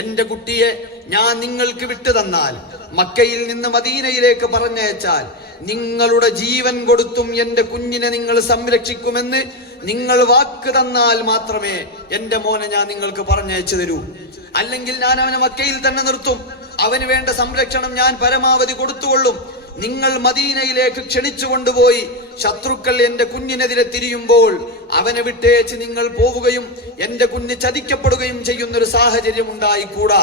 എന്റെ കുട്ടിയെ ഞാൻ നിങ്ങൾക്ക് വിട്ടു തന്നാൽ, മക്കയിൽ നിന്ന് മദീനയിലേക്ക് പറഞ്ഞയച്ചാൽ, നിങ്ങളുടെ ജീവൻ കൊടുത്തും എന്റെ കുഞ്ഞിനെ നിങ്ങൾ സംരക്ഷിക്കുമെന്ന് നിങ്ങൾ വാക്ക് തന്നാൽ മാത്രമേ എന്റെ മോനെ ഞാൻ നിങ്ങൾക്ക് പറഞ്ഞയച്ചു തരൂ. അല്ലെങ്കിൽ ഞാൻ അവനെ മക്കയിൽ തന്നെ നിർത്തും. അവന് വേണ്ട സംരക്ഷണം ഞാൻ പരമാവധി കൊടുത്തുകൊള്ളും. നിങ്ങൾ മദീനയിലേക്ക് ക്ഷണിച്ചു കൊണ്ടുപോയി ശത്രുക്കൾ എന്റെ കുഞ്ഞിനെതിരെ തിരിയുമ്പോൾ അവനെ വിട്ടേച്ച് നിങ്ങൾ പോവുകയും എന്റെ കുഞ്ഞ് ചതിക്കപ്പെടുകയും ചെയ്യുന്നൊരു സാഹചര്യം ഉണ്ടായിക്കൂടാ.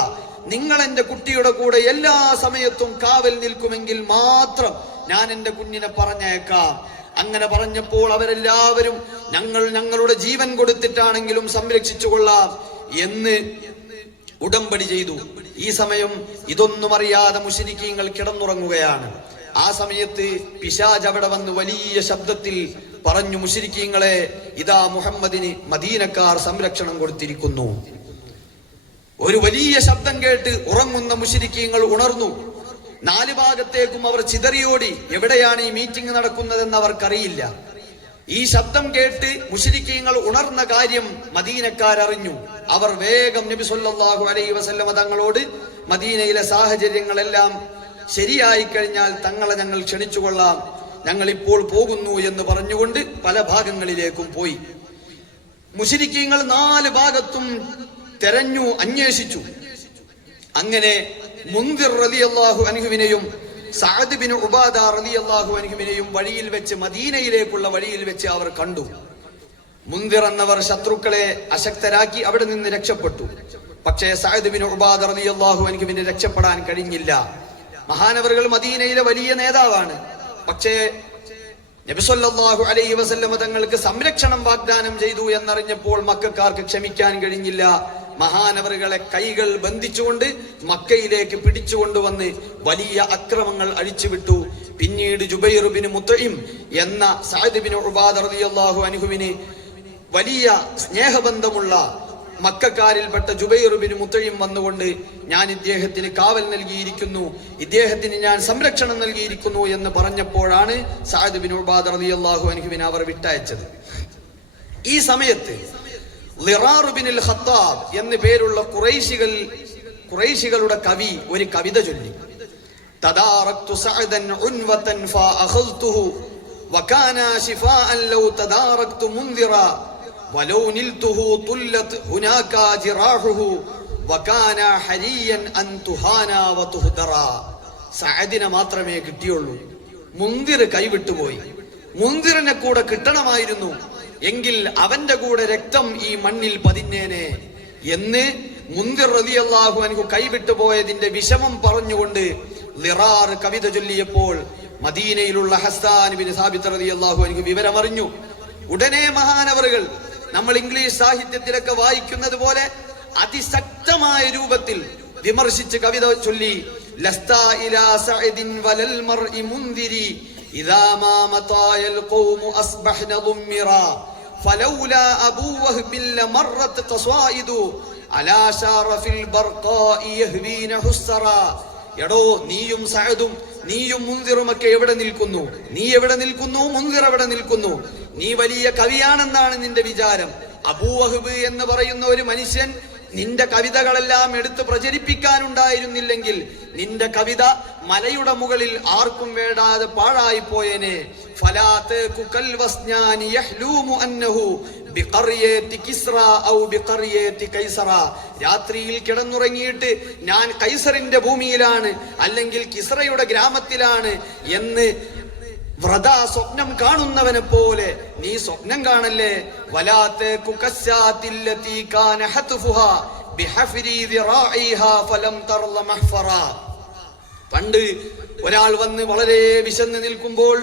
നിങ്ങൾ എന്റെ കുട്ടിയുടെ കൂടെ എല്ലാ സമയത്തും കാവൽ നിൽക്കുമെങ്കിൽ മാത്രം ഞാൻ എന്റെ കുഞ്ഞിനെ പറഞ്ഞേക്കാം. അങ്ങനെ പറഞ്ഞപ്പോൾ അവരെല്ലാവരും ഞങ്ങളുടെ ജീവൻ കൊടുത്തിട്ടാണെങ്കിലും സംരക്ഷിച്ചു കൊള്ളാം എന്ന് ഉടമ്പടി ചെയ്തു. ഈ സമയം ഇതൊന്നും അറിയാതെ മുശ്രിക്കീങ്ങൾ കിടന്നുറങ്ങുകയാണ്. ആ സമയത്ത് പിശാച് അവിടെ വന്ന് വലിയ ശബ്ദത്തിൽ പറഞ്ഞു, മുശ്രിക്കീങ്ങളെ, ഇതാ മുഹമ്മദിന് മദീനക്കാർ സംരക്ഷണം കൊടുത്തിരിക്കുന്നു. ഒരു വലിയ ശബ്ദം കേട്ട് ഉറങ്ങുന്ന മുശ്രിക്കീങ്ങൾ ഉണർന്നു. നാല് ഭാഗത്തേക്കും അവർ ചിതറിയോടി. എവിടെയാണ് ഈ മീറ്റിംഗ് നടക്കുന്നതെന്ന് അവർക്കറിയില്ല. ഈ ശബ്ദം കേട്ട് മുശ്രിക്കീങ്ങൾ ഉണർന്ന കാര്യം മദീനക്കാരറിഞ്ഞു. അവർ വേഗം നബി സല്ലല്ലാഹു അലൈഹി വസല്ലമ തങ്ങളോട് മദീനയിലെ സാഹചര്യങ്ങളെല്ലാം ശരിയായി കഴിഞ്ഞാൽ തങ്ങളെ ഞങ്ങൾ ക്ഷണിച്ചുകൊള്ളാം, ഞങ്ങൾ ഇപ്പോൾ പോകുന്നു എന്ന് പറഞ്ഞുകൊണ്ട് പല ഭാഗങ്ങളിലേക്കും പോയി. മുശ്രിക്കീങ്ങൾ നാല് ഭാഗത്തും തെരഞ്ഞു അന്വേഷിച്ചു. അങ്ങനെ മുൻദിർ റളിയല്ലാഹു അൻഹുവിനെയും സഅദ് ബിൻ ഉബാദ റളിയല്ലാഹു അൻഹുവിനെയും വഴിയിൽ വെച്ച്, മദീനയിലേക്കുള്ള വഴിയിൽ വെച്ച് അവർ കണ്ടു. മുൻദിർ എന്നവർ ശത്രുക്കളെ അശക്തരാക്കി അവിടെ നിന്ന് രക്ഷപ്പെട്ടു. പക്ഷേ സഅദ് ബിൻ ഉബാദ റളിയല്ലാഹു അൻഹുവിന് രക്ഷപ്പെടാൻ കഴിഞ്ഞില്ല. മഹാനവറുകൾ മദീനയിലെ വലിയ നേതാവാണ്. പക്ഷേ നബി സല്ലല്ലാഹു അലൈഹി വസല്ലമ തങ്ങൾക്ക് സംരക്ഷണം വാഗ്ദാനം ചെയ്തു എന്നറിഞ്ഞപ്പോൾ മക്കക്കാർക്ക് ക്ഷമിക്കാൻ കഴിഞ്ഞില്ല. മഹാനവറുകളെ കൈകൾ ബന്ധിച്ചുകൊണ്ട് മക്കയിലേക്ക് പിടിച്ചുകൊണ്ടുവന്ന് വലിയ അക്രമങ്ങൾ അഴിച്ചുവിട്ടു. പിന്നീട് ജുബൈർ ബിൻ മുത്ഇം എന്ന സഅദ് ബിൻ ഉബാദ റളിയല്ലാഹു അൻഹുവിന് വലിയ സ്നേഹബന്ധമുള്ള മക്കക്കാരിൽപ്പെട്ട ജുബൈർ ബിൻ മുത്ഇം വന്നുകൊണ്ട്, ഞാൻ ഇദ്ദേഹത്തിന് കാവൽ നൽകിയിരിക്കുന്നു, ഇദ്ദേഹത്തിന് ഞാൻ സംരക്ഷണം നൽകിയിരിക്കുന്നു എന്ന് പറഞ്ഞപ്പോഴാണ് സഅദ് ബിൻ ഉബാദ റളിയല്ലാഹു അൻഹുവിനെ അവർ വിട്ടയച്ചത്. ഈ സമയത്ത് ളിറാർ ബിൻ അൽ ഖത്താബ് എന്ന പേരുള്ള ഖുറൈശികളുടെ കവി ഒരു കവിത ചൊല്ലി. തദാറക്തു സഅദൻ ഉൻവതൻ ഫഅഖൽതുഹു വകാന ശിഫാഅൻ ലൗ തദാറക്തു മുൻദിറ വലൗ നിൽതുഹു തുല്ലത് ഹുനാക ജിറാഹുഹു വകാന ഹരിയൻ അൻ തുഹാന വതുഹ്ദറ. സഅദിനെ മാത്രമേ കിട്ടിയുള്ളൂ. മുൻദിർ കൈവിട്ടുപോയി. മുൻദിറിനെ കൂടെ കിട്ടണമായിരുന്നു, എങ്കിൽ അവന്റെ കൂടെ രക്തം ഈ മണ്ണിൽ പതിഞ്ഞേനെ എന്ന് മുൻദിർ റളിയല്ലാഹു അൻഹു കൈവിട്ടു പോയതിന്റെ വിഷമം പറഞ്ഞുകൊണ്ട് ളിറാർ കവിത ചൊല്ലിയപ്പോൾ മദീനയിലുള്ള ഹസ്സാൻ ബിൻ സാബിത്ത് റളിയല്ലാഹു അൻഹു വിവരമറിഞ്ഞു. ഉടനെ മഹാനവറുകൾ നമ്മൾ ഇംഗ്ലീഷ് സാഹിത്യത്തിലൊക്കെ വായിക്കുന്നത് പോലെ അതിശക്തമായ രൂപത്തിൽ വിമർശിച്ച് കവിത ചൊല്ലി. ലസ്താ ഇലാ സഅദിൻ വലൽ മർഇ മുൻദിരി ഇദാ മാ മതായൽ ഖൗമു അസ്ബഹ്ന ദുമ്മിറാ ഫലൗലാ അബൂ വഹ്ബിൻ ലമറത് ഖസായിദു അലാ ശാറഫിൽ ബർഖാഇ യഹ്വീന ഹുസ്സറാ. എടോ, നീയും സഅദും നീയും മുൻദിറുമൊക്കെ എവിടെ നിൽക്കുന്നു? നീ എവിടെ നിൽക്കുന്നു? മുൻദിർ എവിടെ നിൽക്കുന്നു? നീ വലിയ കവിയാണെന്നാണ് നിന്റെ വിചാരം. അബൂ വഹ്ബ് എന്ന് പറയുന്ന ഒരു മനുഷ്യൻ നിന്റെ കവിതകളെല്ലാം എടുത്ത് പ്രചരിപ്പിക്കാനുണ്ടായിരുന്നില്ലെങ്കിൽ നിന്റെ കവിത മലയുടെ മുകളിൽ ആർക്കും വേണ്ടാതെ പാഴായി പോയേനെ. രാത്രിയിൽ കിടന്നുറങ്ങിയിട്ട് ഞാൻ കൈസറിന്റെ ഭൂമിയിലാണ് അല്ലെങ്കിൽ കിസ്റയുടെ ഗ്രാമത്തിലാണ് എന്ന് വ്രതാ സ്വപ്നം കാണുന്നവനെ പോലെ നീ സ്വപ്നം കാണല്ലേ. പണ്ട് ഒരാൾ വന്ന് വളരെ വിശന്ന് നിൽക്കുമ്പോൾ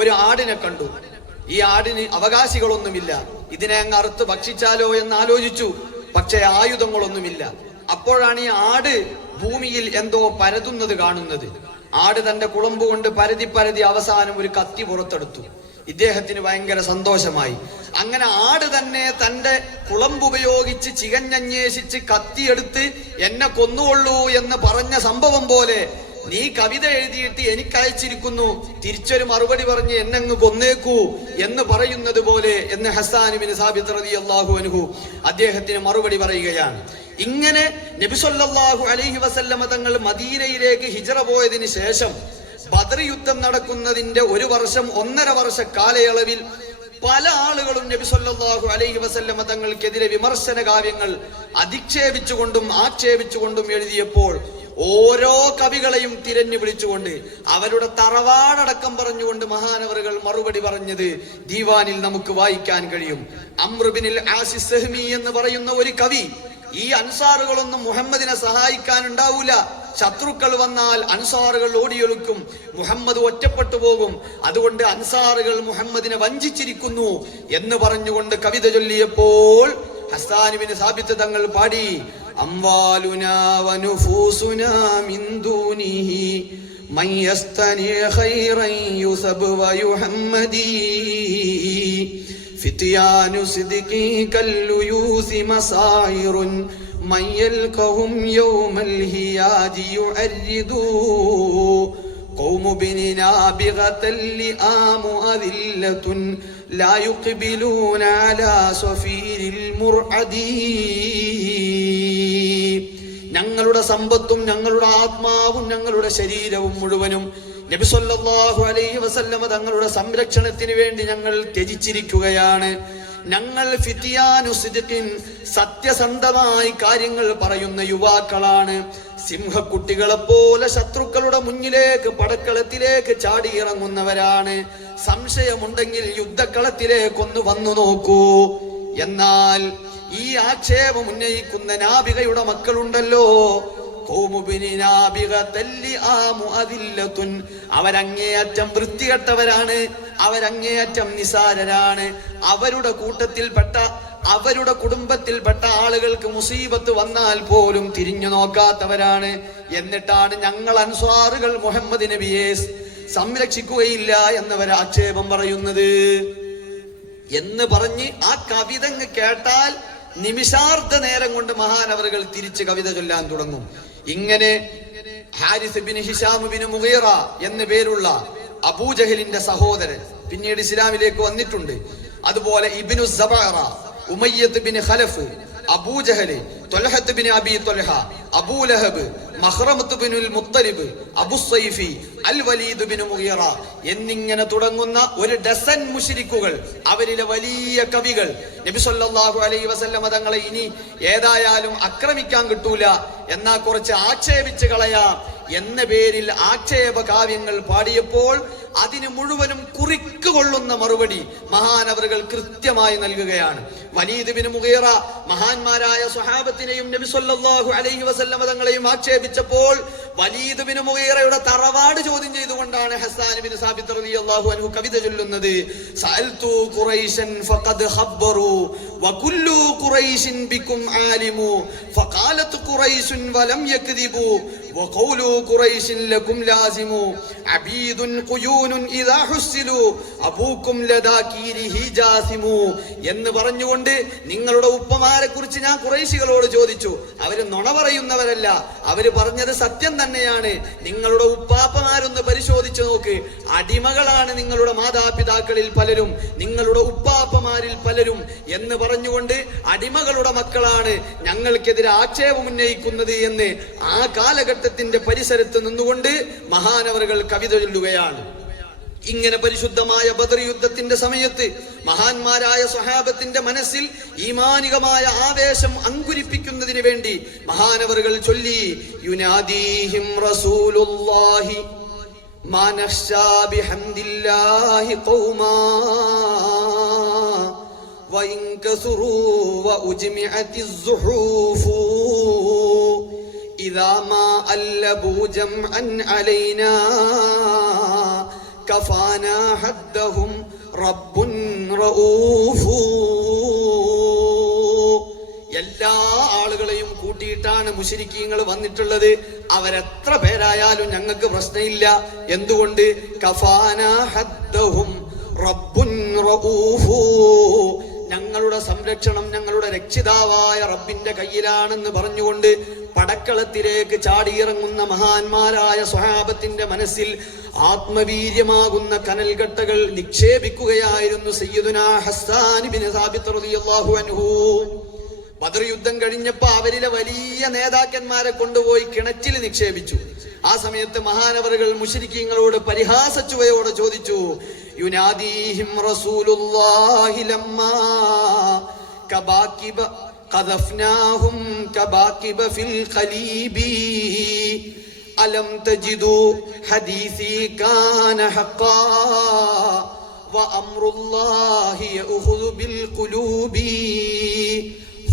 ഒരു ആടിനെ കണ്ടു. ഈ ആടിന് അവകാശികളൊന്നുമില്ല. ഇതിനെ അങ്ങ് അറുത്ത് ഭക്ഷിച്ചാലോ എന്ന് ആലോചിച്ചു. പക്ഷെ ആയുധങ്ങളൊന്നുമില്ല. അപ്പോഴാണ് ഈ ആട് ഭൂമിയിൽ എന്തോ പരതുന്നത് കാണുന്നത്. ആട് തന്റെ കുളമ്പ് കൊണ്ട് പരതി അവസാനം ഒരു കത്തി പുറത്തെടുത്തു. ഇദ്ദേഹത്തിന് ഭയങ്കര സന്തോഷമായി. അങ്ങനെ ആട് തന്നെ തന്റെ കുളമ്പ് ഉപയോഗിച്ച് ചികഞ്ഞന്വേഷിച്ച് കത്തിയെടുത്ത് എന്നെ കൊന്നുകൊള്ളൂ എന്ന് പറഞ്ഞ സംഭവം പോലെ നീ കവിത എഴുതിയിട്ട് എനിക്ക് അയച്ചിരിക്കുന്നു, തിരിച്ചൊരു മറുപടി പറഞ്ഞ് എന്നെങ്ങ് കൊന്നേക്കൂ എന്ന് പറയുന്നത് പോലെ എന്ന് ഹസ്സാൻ ബിൻ സാബിത്ത് റളിയല്ലാഹു അൻഹു അദ്ദേഹത്തിന് മറുപടി പറയുകയാണ്. ഇങ്ങനെ നബി സല്ലല്ലാഹു അലൈഹി വസല്ലമ തങ്ങൾ മദീനയിലേക്ക് ഹിജ്റ പോയതിനു ശേഷം ബദർ യുദ്ധം നടക്കുന്നതിന്റെ 1 വർഷം 1.5 വർഷ കാലയളവിൽ പല ആളുകളും നബി സല്ലല്ലാഹു അലൈഹി വസല്ലമ തങ്ങൾക്കെതിരെ വിമർശന കാവ്യങ്ങൾ അധിക്ഷേപിച്ചുകൊണ്ടും ആക്ഷേപിച്ചുകൊണ്ടും എഴുതിയപ്പോൾ ഓരോ കവികളെയും തിരഞ്ഞു വിളിച്ചുകൊണ്ട് അവരുടെ തറവാടടക്കം പറഞ്ഞുകൊണ്ട് മഹാനവറുകൾ മറുപടി പറഞ്ഞത് ദീവാനിൽ നമുക്ക് വായിക്കാൻ കഴിയും. അംർ ബിനുൽ ആസ് സഹ്മി എന്ന് പറയുന്ന ഒരു കവി, ഈ അൻസാറുകളൊന്നും മുഹമ്മദിനെ സഹായിക്കാൻ ഉണ്ടാവൂല, ശത്രുക്കൾ വന്നാൽ അൻസാറുകൾ ഓടിയൊളിക്കും, മുഹമ്മദ് ഒറ്റപ്പെട്ടു പോകും, അതുകൊണ്ട് അൻസാറുകൾ മുഹമ്മദിനെ വഞ്ചിച്ചിരിക്കുന്നു എന്ന് പറഞ്ഞുകൊണ്ട് കവിത ചൊല്ലിയപ്പോൾ ഹസ്സാൻ ഇബ്നു സാബിത്ത് തങ്ങൾ പാടി, അംവാലുനാ വനുഫൂസുനാ മിൻ ദൂനിഹി മൻ യസ്തനി ഖൈറൻ യുസബ് വയുഹമ്മദി ഫിത്യാനു സിദ്ഖി കല്ലുയൂസി മസായിറുൻ മൻ യൽഖഹും യൗമൽ ഹിയാജി യുഅരിദു ഖൗമു ബിനി നാബിഗതൽ ലിആമു അദില്ലത്തുൻ ലാ യുഖ്ബിലൂന അലാ സഫീരിൽ മുർഅദി. ഞങ്ങളുടെ സമ്പത്തും ഞങ്ങളുടെ ആത്മാവും ഞങ്ങളുടെ ശരീരവും മുഴുവനും നബി സല്ലല്ലാഹു അലൈഹി വസല്ലമ തങ്ങളുടെ സംരക്ഷണത്തിന് വേണ്ടി ഞങ്ങൾ ത്യജിച്ചിരിക്കുകയാണ്. ഞങ്ങൾ ഫിത്യാനു സിദ്ഖിൻ, സത്യസന്ധമായി കാര്യങ്ങൾ പറയുന്ന യുവാക്കളാണ്. സിംഹക്കുട്ടികളെ പോലെ ശത്രുക്കളുടെ മുന്നിലേക്ക് പടക്കളത്തിലേക്ക് ചാടിയിറങ്ങുന്നവരാണ്. സംശയമുണ്ടെങ്കിൽ യുദ്ധക്കളത്തിലേക്കൊന്ന് വന്നു നോക്കൂ. എന്നാൽ ഈ ആക്ഷേപം ഉന്നയിക്കുന്ന നാബികയുടെ മക്കളുണ്ടല്ലോ, അവരങ്ങേയറ്റം വൃത്തികെട്ടവരാണ്, അവരങ്ങേയറ്റം നിസാരരാണ്. അവരുടെ കൂട്ടത്തിൽപ്പെട്ട അവരുടെ കുടുംബത്തിൽപ്പെട്ട ആളുകൾക്ക് മുസീബത്ത് വന്നാൽ പോലും തിരിഞ്ഞു നോക്കാത്തവരാണ്. എന്നിട്ടാണ് ഞങ്ങൾ അൻസ്വാറുകൾ മുഹമ്മദ് നബിയെ സംരക്ഷിക്കുകയില്ല എന്നവർ ആക്ഷേപം പറയുന്നത് എന്ന് പറഞ്ഞ് ആ കവിത കേട്ടാൽ നിമിഷാർദ്ധ നേരം കൊണ്ട് മഹാനവറുകൾ തിരിച്ച് കവിത ചൊല്ലാൻ തുടങ്ങും. ഇങ്ങനെ Haris bin Hisham bin Mughira എന്ന പേരുള്ള അബൂജഹലിന്റെ സഹോദരൻ പിന്നീട് ഇസ്ലാമിലേക്ക് വന്നിട്ടുണ്ട്. അതുപോലെ Ibnu Zabara, Umayyath bin Khalaf, Abu Jahal, Talhath bin Abi Talha, Abu Lahab, Makhramath binul Muthalib, Abu Saifi, al Walid bin Mughira എന്നിങ്ങനെ തുടങ്ങുന്ന ഒരു ഡസൻ മുശ്രിക്കുകൾ, അവരിലെ വലിയ കവികൾ നബി സല്ലല്ലാഹു അലൈഹി വസല്ലമ തങ്ങളെ ഇനി ഏതായാലും ആക്രമിക്കാൻ കിട്ടൂല, എന്നാ കുറച്ച് ആക്ഷേപിച്ച് കളയാം എന്ന പേരിൽ ആക്ഷേപ കാവ്യങ്ങൾ പാടിയപ്പോൾ അതിന് മുഴുവനും കുറിക്കുകൊള്ളുന്ന മറുപടി മഹാനവറുകൾ കൃത്യമായി നൽകുകയാണ്. വലീദ് ബിൻ മുഗീറ മഹാന്മാരായ സ്വഹാബത്തിനെയും നബി സല്ലല്ലാഹു അലൈഹി വസല്ലമ തങ്ങളെയും ആക്ഷേപിച്ചപ്പോൾ വലീദ് ബിൻ മുഗീറയുടെ തറവാട് ചോദ്യം ചെയ്തുകൊണ്ടാണ് ഹസ്സാൻ ബിൻ സാബിത്ത് റളിയല്ലാഹു അൻഹു കവിത ചൊല്ലുന്നത്. സഅൽതു ഖുറൈശൻ ഫഖദ് ഖബ്ബറു വകുല്ലു ഖുറൈശിൻ ബികും ആലിമു ഫഖാലത് ഖുറൈശുൻ വലം യക്ദിബു വഖൗലു ഖുറൈശിൻ ലകും ലാസിമു അബീദുൻ ഖുയൂനുൻ ഇദാ ഹുസ്സിലു അബൂകും ലദാകീരിഹി ജാസിമു എന്ന് പറഞ്ഞുകൊണ്ട് നിങ്ങളുടെ ഉപ്പമാരെ കുറിച്ച് ഞാൻ ഖുറൈശികളോട് ചോദിച്ചു. അവര് നുണ പറയുന്നവരല്ല, അവര് പറഞ്ഞത് സത്യം തന്നെയാണ്. നിങ്ങളുടെ ഉപ്പാപ്പമാരൊന്ന് പരിശോധിച്ചു നോക്ക്, അടിമകളാണ് നിങ്ങളുടെ മാതാപിതാക്കളിൽ പലരും, നിങ്ങളുടെ ഉപ്പാപ്പമാരിൽ പലരും എന്ന് പറഞ്ഞുകൊണ്ട് അടിമകളുടെ മക്കളാണ് ഞങ്ങൾക്കെതിരെ ആക്ഷേപം ഉന്നയിക്കുന്നത് എന്ന് ആ കാലഘട്ടത്തിന്റെ പരിസരത്ത് നിന്നുകൊണ്ട് മഹാനവറുകൾ കവിത ചൊല്ലുകയാണ്. ഇങ്ങനെ പരിശുദ്ധമായ ബദർ യുദ്ധത്തിന്റെ സമയത്ത് മഹാന്മാരായ സ്വഹാബത്തിന്റെ മനസ്സിൽ ഈമാനികമായ ആവേശം അങ്കുരിപ്പിക്കുന്നതിന് വേണ്ടി മഹാനവറുകൾ ചൊല്ലി, യുനാദീഹിം റസൂലുള്ളാഹി മാ നഖ്ശാ ബിഹംദില്ലാഹി ഖൗമാ വഇൻ കസുറൂ വഉജ്മിഅത്തിസ് സുഹൂഫു ഇദാ മാ അല്ലബൂ ജംഅൻ അലൈനാ കഫാനാ ഹദ്ദഹും റബ്ബുൻ റഊഫു. എല്ലാ ആളുകളെയും കൂട്ടിയിട്ടാണ് മുശ്രിക്കീങ്ങൾ വന്നിട്ടുള്ളത്. അവരെത്ര പേരായാലും ഞങ്ങൾക്ക് പ്രശ്നമില്ല. എന്തുകൊണ്ട്? കഫാനാ ഹദ്ദഹും റബ്ബുൻ റഊഫു. ഞങ്ങളുടെ സംരക്ഷണം ഞങ്ങളുടെ രക്ഷിതാവായ റബ്ബിന്റെ കയ്യിലാണെന്ന് പറഞ്ഞുകൊണ്ട് പടക്കളത്തിലേക്ക് ചാടിയിറങ്ങുന്ന മഹാന്മാരായ സ്വഹാബത്തിന്റെ മനസ്സിൽ ആത്മവീര്യമാകുന്ന കനൽകട്ടകൾ നിക്ഷേപിക്കുകയായിരുന്നു സയ്യിദുനാ ഹസ്സാൻ ഇബ്നു സാബിത്ത് റളിയല്ലാഹു അൻഹു. ബദർ യുദ്ധം കഴിഞ്ഞപ്പോ അവരിലെ വലിയ നേതാക്കന്മാരെ കൊണ്ടുപോയി കിണറ്റിൽ നിക്ഷേപിച്ചു. ആ സമയത്ത് മഹാനവറുകൾ മുശ്രിക്കീങ്ങളോട് പരിഹാസച്ചുവയോടെ ചോദിച്ചു, യുനാദീഹിം റസൂലുള്ളാഹി ലമ്മാ കബാകിബ ഖദഫ്നാഹും കബാകിബ ഫിൽ ഖലീബി അലം തജിദു ഹദീസി കാന ഹഖാ വഅംറുല്ലാഹി യഖുദു ബിൽ ഖുലൂബി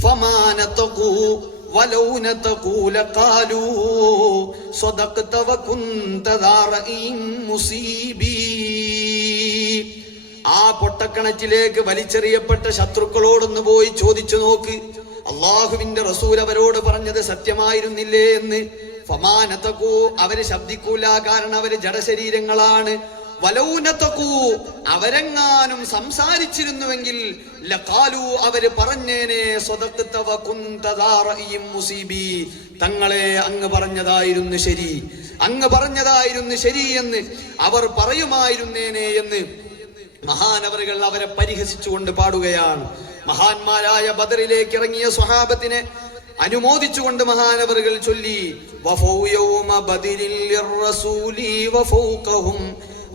ഫമാ നതഖൂ വലൗ നതഖൂ ലഖാലൂ സദഖത വകുൻത ദാറഇൻ മുസീബി. ആ പൊട്ടക്കണറ്റിലേക്ക് വലിച്ചെറിയപ്പെട്ട ശത്രുക്കളോടൊന്ന് പോയി ചോദിച്ചു നോക്ക്, അള്ളാഹുവിന്റെ റസൂൽ അവരോട് പറഞ്ഞത് സത്യമായിരുന്നില്ലേ എന്ന്. ഫമാനതഖൂ, അവര് ശബ്ദിക്കൂല, കാരണം അവര് ജഡശരീരങ്ങളാണ്. വലൗനതഖൂ, അവരെങ്ങാനും സംസാരിച്ചിരുന്നുവെങ്കിൽ ലഖാലു, അവര് പറഞ്ഞേനെ സദഖത വകുൻത ദാറഇൻ മുസീബി, തങ്ങളെ അങ്ങ് പറഞ്ഞതായിരുന്നു ശരി, അങ്ങ് പറഞ്ഞതായിരുന്നു ശരി എന്ന് അവർ പറയുമായിരുന്നേനെ എന്ന് മഹാനവറുകൾ അവരെ പരിഹസിച്ചുകൊണ്ട് പാടുകയാണ്. മഹാന്മാരായ ബദറിലേക്ക് ഇറങ്ങിയ സ്വഹാബത്തിനെ അനുമോദിച്ചുകൊണ്ട് മഹാനവറുകൾ ചൊല്ലി, വഫൗ യൗമ ബദരിൽ ലിർറസൂലി വഫൗഖഹും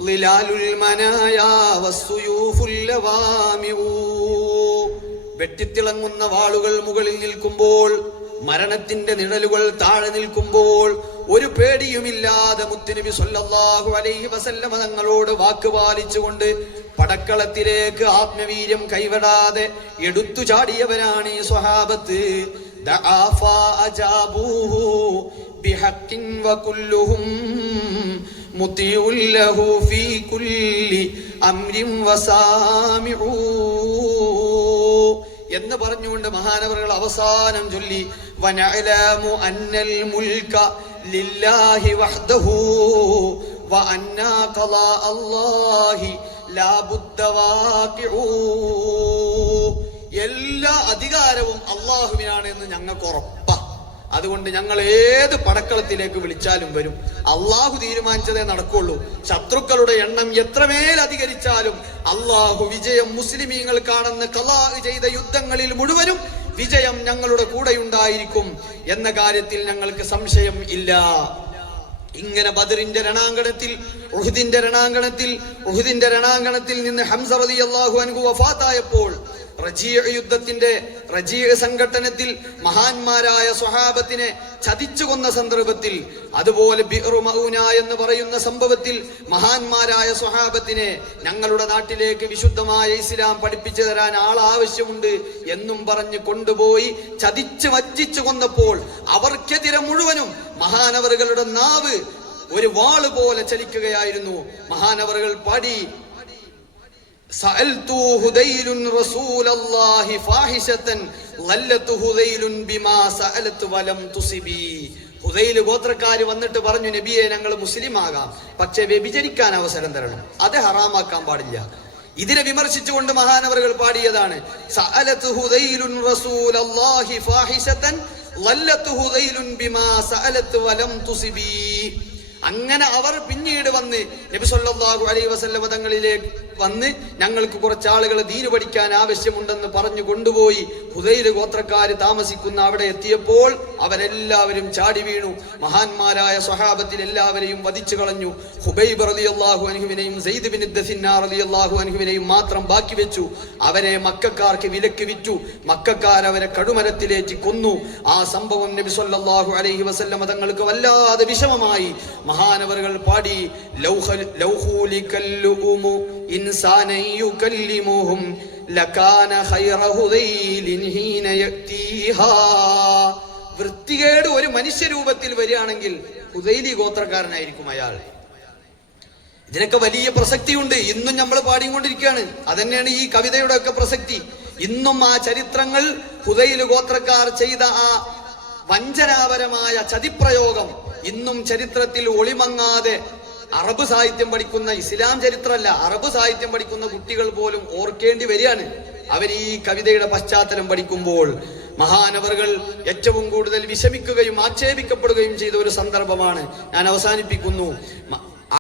ളിലാലുൽ മനായാ വസ്സുയൂഫുൽ ലവാമിഉ. വെട്ടിത്തിളങ്ങുന്ന വാളുകൾ മുകളിൽ നിൽക്കുമ്പോൾ, മരണത്തിന്റെ നിഴലുകൾ താഴെ നിൽക്കുമ്പോൾ, ഒരു പേടിയുമില്ലാതെ മുത്തുനബി സല്ലല്ലാഹു അലൈഹി വസല്ലമ തങ്ങളോട് വാക്ക് പാലിച്ചുകൊണ്ട് പടക്കളത്തിലേക്ക് ആത്മവീര്യം കൈവിടാതെ എടുത്തു ചാടിയവരാണ് ഈ സ്വഹാബത്ത്. ദഅഫാ അജാബൂഹു ബിഹഖിൻ വകുല്ലുഹും മുതിഉൽ ലഹു ഫീ കുല്ലി അംരിൻ വസാമിഉ എന്ന് പറഞ്ഞുകൊണ്ട് മഹാനവറുകൾ അവസാനം ചൊല്ലി, വനഅലമു അന്നൽ മുൽക ലില്ലാഹി വഹ്ദഹു വഅന്നാ ഖളാ അല്ലാഹി ലാ ബുദ്ദ വാഖിഉ. എല്ലാ അധികാരവും അള്ളാഹുവിനാണ് എന്ന് ഞങ്ങൾക്ക് ഉറപ്പാ. അതുകൊണ്ട് ഞങ്ങൾ ഏത് പടക്കളത്തിലേക്ക് വിളിച്ചാലും വരും. അള്ളാഹു തീരുമാനിച്ചതേ നടക്കുള്ളൂ. ശത്രുക്കളുടെ എണ്ണം എത്രമേൽ അധികരിച്ചാലും അള്ളാഹു വിജയം മുസ്ലിമീങ്ങൾക്കാണെന്ന് ഖളാ ചെയ്ത യുദ്ധങ്ങളിൽ മുഴുവനും വിജയം ഞങ്ങളുടെ കൂടെയുണ്ടായിരിക്കും എന്ന കാര്യത്തിൽ ഞങ്ങൾക്ക് സംശയം ഇല്ല. ഇങ്ങനെ ബദറിന്റെ രണാങ്കണത്തിൽ, ഉഹുദിന്റെ രണാങ്കണത്തിൽ നിന്ന് ഹംസ റളിയല്ലാഹു അൻഹു വഫാത്തായപ്പോൾ, യുദ്ധത്തിന്റെ സംഘട്ടനത്തിൽ മഹാന്മാരായ സ്വഹാബത്തിനെ ചതിച്ചു കൊന്ന സന്ദർഭത്തിൽ, അതുപോലെ ബിഅ്റു മഊന എന്ന് പറയുന്ന സംഭവത്തിൽ മഹാന്മാരായ സ്വഹാബത്തിനെ ഞങ്ങളുടെ നാട്ടിലേക്ക് വിശുദ്ധമായ ഇസ്ലാം പഠിപ്പിച്ചു തരാൻ ആൾ ആവശ്യമുണ്ട് എന്നും പറഞ്ഞ് കൊണ്ടുപോയി ചതിച്ച് വഞ്ചിച്ചു കൊന്നപ്പോൾ അവർക്കെതിരെ മുഴുവനും മഹാനവറുകളുടെ നാവ് ഒരു വാള് പോലെ ചലിക്കുകയായിരുന്നു. മഹാനവറുകൾ പാടി, സഅൽതു ഹുദൈലുൻ റസൂലല്ലാഹി ഫാഹിശതൻ ലല്ലതു ഹുദൈലുൻ ബിമാ സഅലതു വലം തുസിബി. ഹുദൈൽ ഗോത്രക്കാര് വന്നിട്ട് പറഞ്ഞു, നബിയെ ഞങ്ങൾ മുസ്ലിം ആകാം, പക്ഷെ വ്യഭിചരിക്കാൻ അവസരം തരണം, അത് ഹറാമാക്കാൻ പാടില്ല. ഇതിനെ വിമർശിച്ചുകൊണ്ട് മഹാനവറുകൾ പാടിയതാണ്, സഅലതു ഹുദൈലുൻ റസൂലല്ലാഹി ഫാഹിശതൻ ലല്ലതു ഹുദൈലുൻ ബിമാ സഅലതു വലം തുസിബി. അങ്ങനെ അവർ പിന്നീട് വന്ന് നബി സല്ലല്ലാഹു അലൈഹി വസല്ലമ തങ്ങളിലേക്ക് വന്ന് ഞങ്ങൾക്ക് കുറച്ചാളുകൾ ദീന് പഠിക്കാൻ ആവശ്യമുണ്ടെന്ന് പറഞ്ഞു കൊണ്ടുപോയി ഹുദൈൽ ഗോത്രക്കാര് താമസിക്കുന്ന അവിടെ എത്തിയപ്പോൾ അവരെല്ലാവരും ചാടി വീണു. മഹാന്മാരായ സ്വഹാബത്തിൽ എല്ലാവരെയും വധിച്ചു കളഞ്ഞു. ഹുബൈബ് റളിയല്ലാഹു അൻഹുവിനെയും സയ്യിദ് ബിൻ ദസിന്നാ റളിയല്ലാഹു അൻഹുവിനെയും മാത്രം ബാക്കി വെച്ചു. അവരെ മക്കക്കാർക്ക് വിലക്ക് വിറ്റു. മക്കക്കാർ അവരെ കടുമരത്തിലേറ്റി കൊന്നു. ആ സംഭവം നബി സല്ലല്ലാഹു അലൈഹി വസല്ലമ തങ്ങൾക്ക് വല്ലാതെ വിഷമമായി. മഹാനവറുകൾ പാടി, ലൗഹുലികല്ലുമു ഇൻസാനൻ യുകല്ലിമുഹും ലകാന ഖൈറ ഹുദൈലിൻ ഹീന യഅതീഹാ. വൃത്തികേട് ഒരു മനുഷ്യരൂപത്തിൽ വരികയാണെങ്കിൽ ഹുദൈലി ഗോത്രക്കാരനായിരിക്കും അയാൾ. ഇതിനൊക്കെ വലിയ പ്രസക്തിയുണ്ട്. ഇന്നും നമ്മൾ പാടിക്കൊണ്ടിരിക്കുകയാണ്. അതന്നെയാണ് ഈ കവിതയുടെ ഒക്കെ പ്രസക്തി. ഇന്നും ആ ചരിത്രങ്ങൾ, ഹുദൈൽ ഗോത്രക്കാർ ചെയ്ത ആ വഞ്ചനാപരമായ ചതിപ്രയോഗം ഇന്നും ചരിത്രത്തിൽ ഒളിമങ്ങാതെ അറബ് സാഹിത്യം പഠിക്കുന്ന, ഇസ്ലാം ചരിത്രമല്ല, അറബ് സാഹിത്യം പഠിക്കുന്ന കുട്ടികൾ പോലും ഓർക്കേണ്ടി വരികയാണ് അവർ ഈ കവിതയുടെ പശ്ചാത്തലം പഠിക്കുമ്പോൾ. മഹാനവറുകൾ ഏറ്റവും കൂടുതൽ വിഷമിക്കുകയും ആക്ഷേപിക്കപ്പെടുകയും ചെയ്ത ഒരു സന്ദർഭമാണ്. ഞാൻ അവസാനിപ്പിക്കുന്നു.